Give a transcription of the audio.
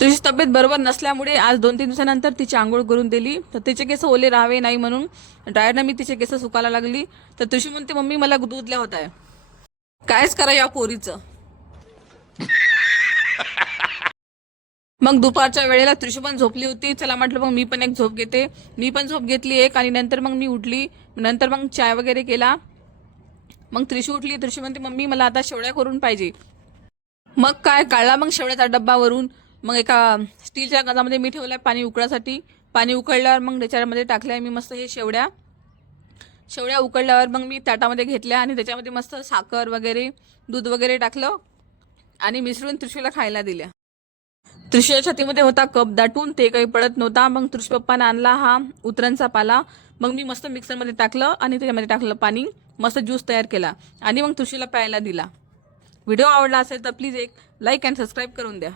तुझी तब्येत बरोबर नसल्यामुळे आज 2-3 दिवसानंतर तिची आंघोळ करून दिली, तर तिचे केस ओले राहावे नाही म्हणून ड्रायरनं मी तिचे केस सुकायला लागली. तर तुझी म्हणते मम्मी मला दूध होत आहे. कायच करा या पोरीचं. मग दुपारच्या वेळेला त्रिशू पण झोपली होती. चला म्हटलं मग मी पण एक झोप घेते. मी पण झोप घेतली एक आणि नंतर मग मी उठली. नंतर मग चाय वगैरे केला. मग त्रिशू उठली. त्रिशू म्हणते मम्मी मला आता शेवड्या करून पाहिजे. मग काय काढला मग शेवड्याचा डब्बा वरून. मग एका स्टीलच्या गजामध्ये मी ठेवलाय पाणी उकळासाठी. पाणी उकळल्यावर मग त्याच्यामध्ये टाकल्या मी मस्त हे शेवड्या. शेवड्या उकळल्यावर मग मी ताटामध्ये घेतल्या आणि त्याच्यामध्ये मस्त साखर वगैरे दूध वगैरे टाकलं आणि मिसळून त्रिशूला खायला दिल्या. त्रिशूच्या छातीमध्ये होता कप दाटून, ते काही पडत नव्हता. मग त्रिशू पप्पाने आणला हा उतरणचा पाला. मग मी मस्त मिक्सरमध्ये टाकलं आणि त्याच्यामध्ये टाकलं पाणी. मस्त ज्यूस तयार केला आणि मग त्रिशूला प्यायला दिला. व्हिडिओ आवडला असेल तर प्लीज एक लाईक अँड सबस्क्राईब करून द्या.